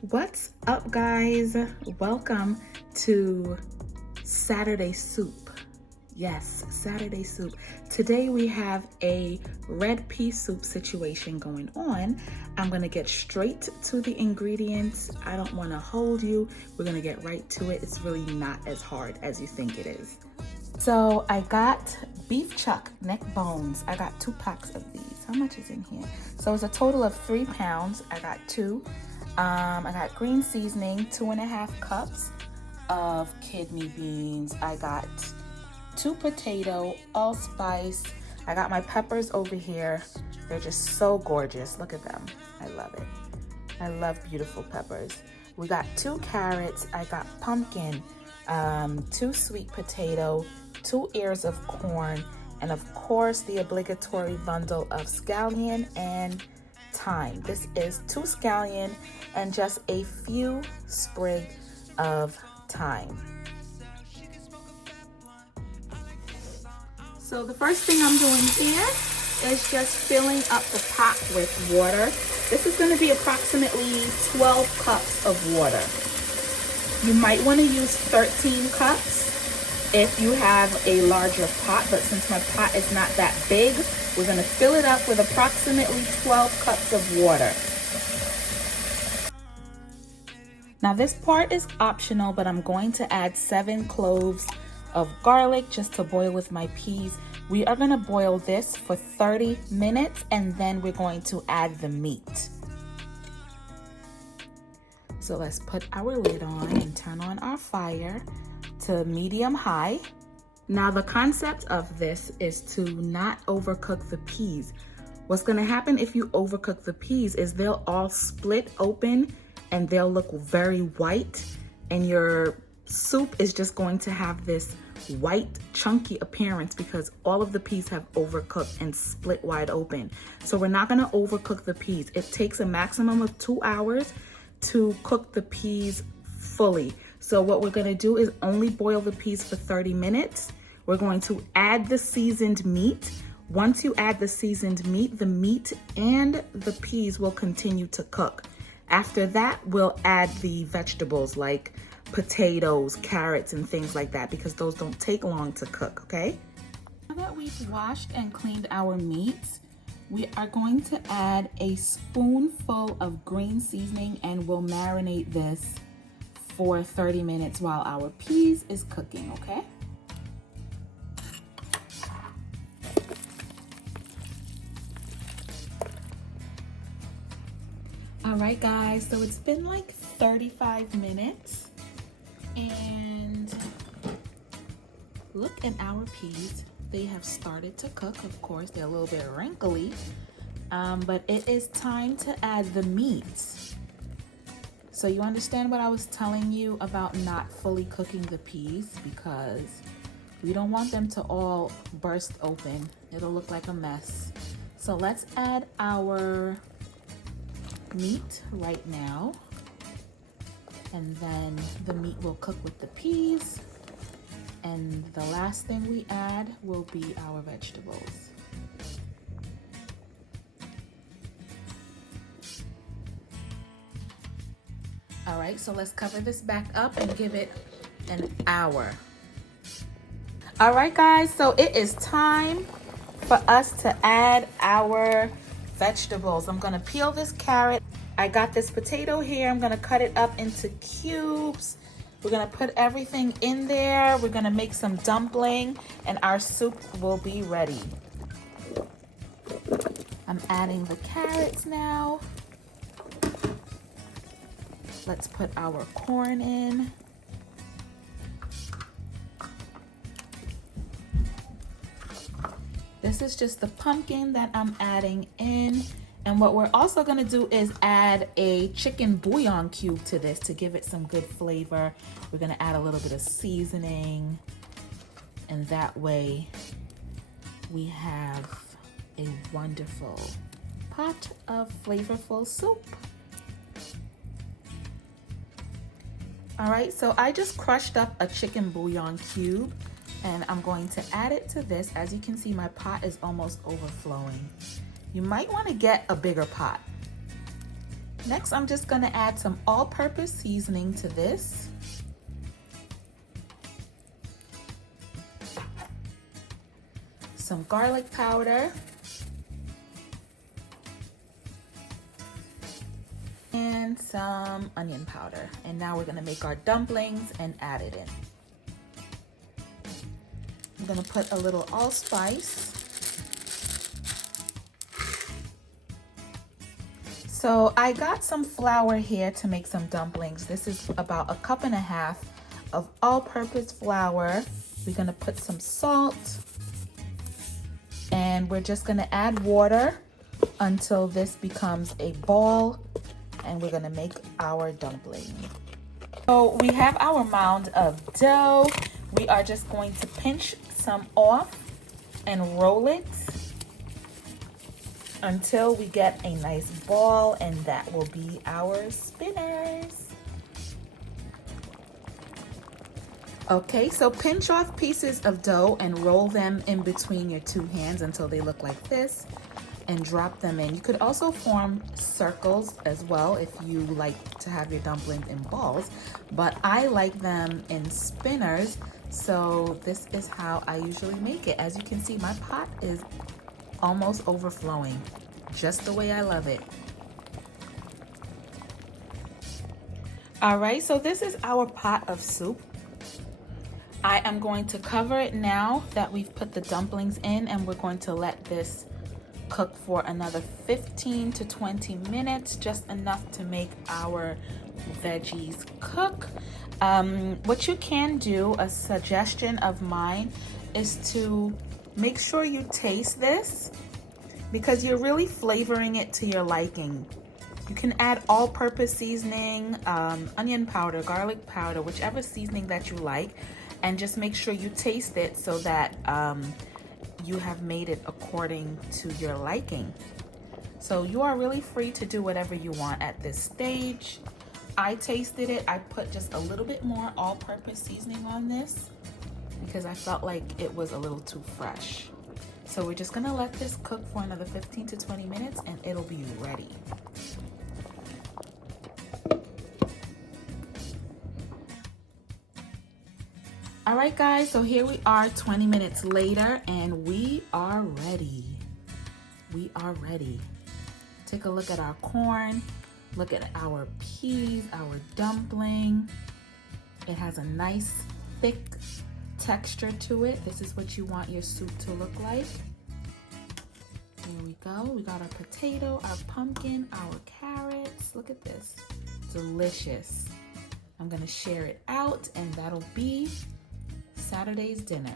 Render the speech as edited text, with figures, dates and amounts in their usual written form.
What's up, guys? Welcome to Saturday Soup. Yes, Saturday Soup. Today we have a red pea soup situation going on. I'm gonna get straight to the ingredients. I don't wanna hold you. We're gonna get right to it. It's really not as hard as you think it is. So I got beef chuck neck bones. I got 2 packs of these. How much is in here? So it's a total of 3 pounds. I got 2. I got green seasoning, 2.5 cups of kidney beans. I got 2 potato, allspice. I got my peppers over here. They're just so gorgeous. Look at them. I love it. I love beautiful peppers. We got 2 carrots. I got pumpkin, 2 sweet potato, 2 ears of corn, and of course the obligatory bundle of scallion and thyme. This is 2 scallion and just a few sprigs of thyme. So the first thing I'm doing here is just filling up the pot with water. This is going to be approximately 12 cups of water. You might want to use 13 cups if you have a larger pot, but since my pot is not that big, we're going to fill it up with approximately 12 cups of water. Now this part is optional, but I'm going to add 7 cloves of garlic just to boil with my peas. We are going to boil this for 30 minutes and then we're going to add the meat. So let's put our lid on and turn on our fire to medium high. Now the concept of this is to not overcook the peas. What's going to happen if you overcook the peas is they'll all split open and they'll look very white, and your soup is just going to have this white chunky appearance because all of the peas have overcooked and split wide open. So we're not going to overcook the peas. It takes a maximum of 2 hours to cook the peas fully. So what we're going to do is only boil the peas for 30 minutes. We're going to add the seasoned meat. Once you add the seasoned meat, the meat and the peas will continue to cook. After that, we'll add the vegetables like potatoes, carrots, and things like that because those don't take long to cook, okay? Now that we've washed and cleaned our meats, we are going to add a spoonful of green seasoning and we'll marinate this for 30 minutes while our peas is cooking, okay? All right, guys, so it's been like 35 minutes and look at our peas. They have started to cook. Of course, they're a little bit wrinkly, but it is time to add the meat. So you understand what I was telling you about not fully cooking the peas because we don't want them to all burst open. It'll look like a mess. So let's add our meat right now, and then the meat will cook with the peas, and the last thing we add will be our vegetables. All right, so let's cover this back up and give it an hour. All right, guys, so it is time for us to add our vegetables. I'm gonna peel this carrot. I got this potato here. I'm gonna cut it up into cubes. We're gonna put everything in there. We're gonna make some dumpling and our soup will be ready. I'm adding the carrots now. Let's put our corn in. This is just the pumpkin that I'm adding in. And what we're also gonna do is add a chicken bouillon cube to this to give it some good flavor. We're gonna add a little bit of seasoning, and that way we have a wonderful pot of flavorful soup. All right, so I just crushed up a chicken bouillon cube and I'm going to add it to this. As you can see, my pot is almost overflowing. You might want to get a bigger pot. Next, I'm just gonna add some all-purpose seasoning to this. Some garlic powder. And some onion powder. And now we're gonna make our dumplings and add it in. I'm gonna put a little allspice. So I got some flour here to make some dumplings. This is about 1.5 cups of all-purpose flour. We're gonna put some salt, and we're just gonna add water until this becomes a ball, and we're gonna make our dumpling. So we have our mound of dough. We are just going to pinch some off and roll it until we get a nice ball, and that will be our spinners. Okay, so pinch off pieces of dough and roll them in between your two hands until they look like this, and drop them in. You could also form circles as well if you like to have your dumplings in balls, but I like them in spinners, so this is how I usually make it. As you can see, my pot is almost overflowing, just the way I love it. All right, so this is our pot of soup. I am going to cover it now that we've put the dumplings in, and we're going to let this cook for another 15 to 20 minutes, just enough to make our veggies cook. What you can do, a suggestion of mine, is to make sure you taste this, because you're really flavoring it to your liking. You can add all-purpose seasoning, onion powder, garlic powder, whichever seasoning that you like, and just make sure you taste it so that you have made it according to your liking. So you are really free to do whatever you want at this stage. I tasted it. I put just a little bit more all-purpose seasoning on this because I felt like it was a little too fresh. So we're just gonna let this cook for another 15 to 20 minutes and it'll be ready. All right, guys, so here we are 20 minutes later and we are ready. We are ready. Take a look at our corn, look at our peas, our dumpling. It has a nice thick texture to it. This is what you want your soup to look like. Here we go. We got our potato, our pumpkin, our carrots. Look at this. Delicious. I'm gonna share it out and that'll be Saturday's dinner.